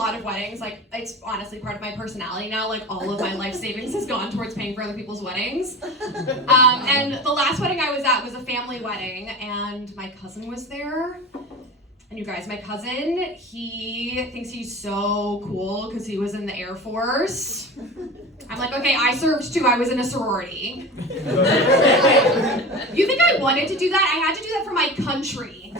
lot of weddings. Like, it's honestly part of my personality now. Like, all of my life savings has gone towards paying for other people's weddings. And the last wedding I was at was a family wedding, and my cousin was there. And you guys, my cousin, he thinks he's so cool because he was in the Air Force. I'm like, okay, I served too. I was in a sorority. You think I wanted to do that? I had to do that for my country.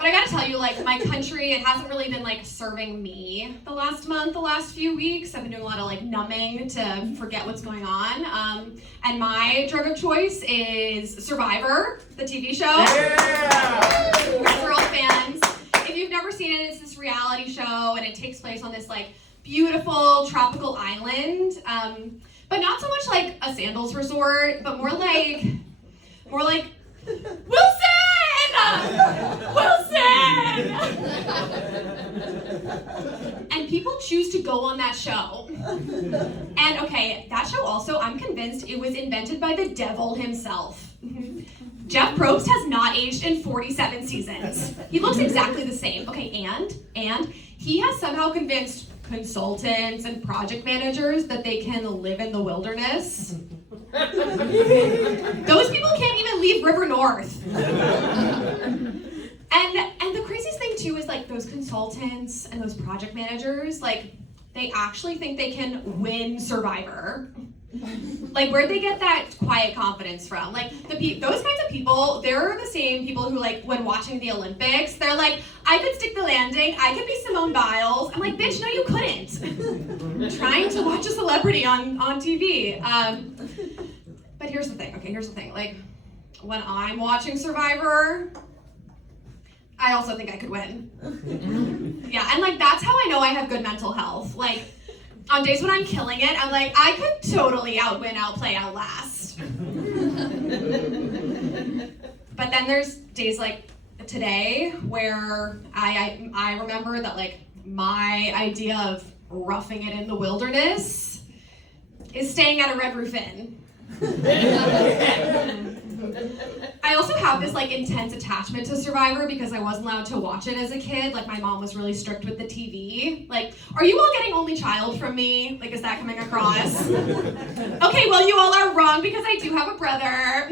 But I gotta tell you, like, my country, it hasn't really been, like, serving me the last month, the last few weeks. I've been doing a lot of, like, numbing to forget what's going on. And my drug of choice is Survivor, the TV show. Yeah! You guys are all fans. If you've never seen it, it's this reality show, and it takes place on this, like, beautiful tropical island. But not so much like a sandals resort, but more like Wilson! Wilson! And people choose to go on that show. And okay, that show also, I'm convinced it was invented by the devil himself. Jeff Probst has not aged in 47 seasons. He looks exactly the same. Okay, and he has somehow convinced consultants and project managers that they can live in the wilderness. Those people can't even leave River North. And the craziest thing too is, like, those consultants and those project managers, like, they actually think they can win Survivor. Like, where'd they get that quiet confidence from? Like, those kinds of people, they're the same people who, like, when watching the Olympics, they're like, I could stick the landing, I could be Simone Biles. I'm like, bitch, no you couldn't. Trying to watch a celebrity on TV. But here's the thing, like, when I'm watching Survivor, I also think I could win. Yeah, and, like, that's how I know I have good mental health. Like, on days when I'm killing it, I'm like, I could totally outwin, outplay, outlast. But then there's days like today where I remember that, like, my idea of roughing it in the wilderness is staying at a Red Roof Inn. I also have this, like, intense attachment to Survivor because I wasn't allowed to watch it as a kid. Like, my mom was really strict with the TV. Like, are you all getting only child from me? Like, is that coming across? Okay, well, you all are wrong because I do have a brother.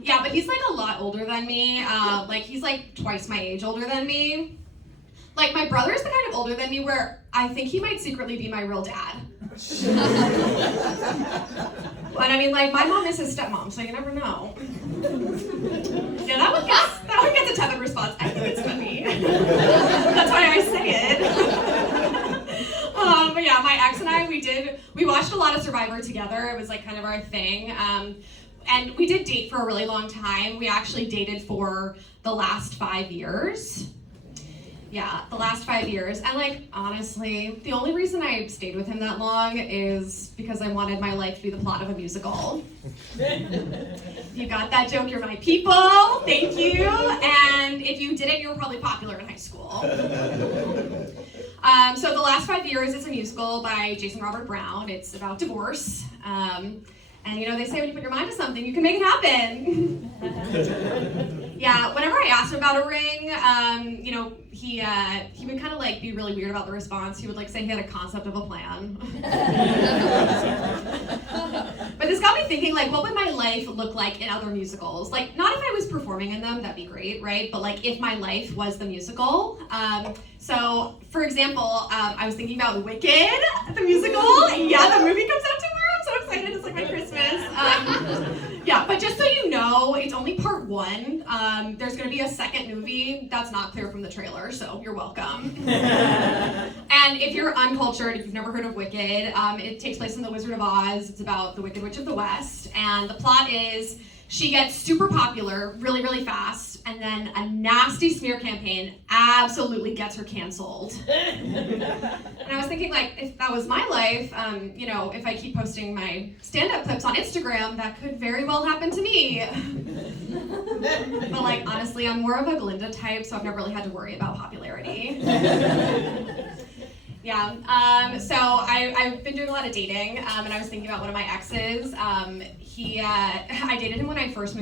Yeah, but he's, like, a lot older than me. Like, he's, like, twice my age older than me. Like, my brother is the kind of older than me where I think he might secretly be my real dad. And I mean, like, my mom is his stepmom, so you never know. Yeah, that one gets a tepid response. I think it's funny. That's why I say it. But yeah, my ex and I, we watched a lot of Survivor together. It was, like, kind of our thing. And we did date for a really long time. We actually dated for the last 5 years. Yeah, the last 5 years. And, like, honestly, the only reason I stayed with him that long is because I wanted my life to be the plot of a musical. You got that joke, you're my people. Thank you. And if you didn't, you were probably popular in high school. So the last 5 years is a musical by Jason Robert Brown. It's about divorce. And, you know, they say when you put your mind to something, you can make it happen. Yeah, whenever I asked him about a ring, you know, he would kind of, like, be really weird about the response. He would, like, say he had a concept of a plan. But this got me thinking, like, what would my life look like in other musicals? Like, not if I was performing in them, that'd be great, right? But, like, if my life was the musical. So, for example, I was thinking about Wicked, the musical. Yeah, the movie comes out tomorrow. I'm so excited. It's like my Christmas. Yeah, but just so you know, it's only part 1. There's going to be a second movie that's not clear from the trailer, so you're welcome. And if you're uncultured, if you've never heard of Wicked, it takes place in The Wizard of Oz. It's about the Wicked Witch of the West, and the plot is she gets super popular really, really fast, and then a nasty smear campaign absolutely gets her canceled. And I was thinking, like, if that was my life, you know, if I keep posting my stand-up clips on Instagram, that could very well happen to me. But, like, honestly, I'm more of a Glinda type, so I've never really had to worry about popularity. Yeah, so I've been doing a lot of dating, and I was thinking about one of my exes. I dated him when I first moved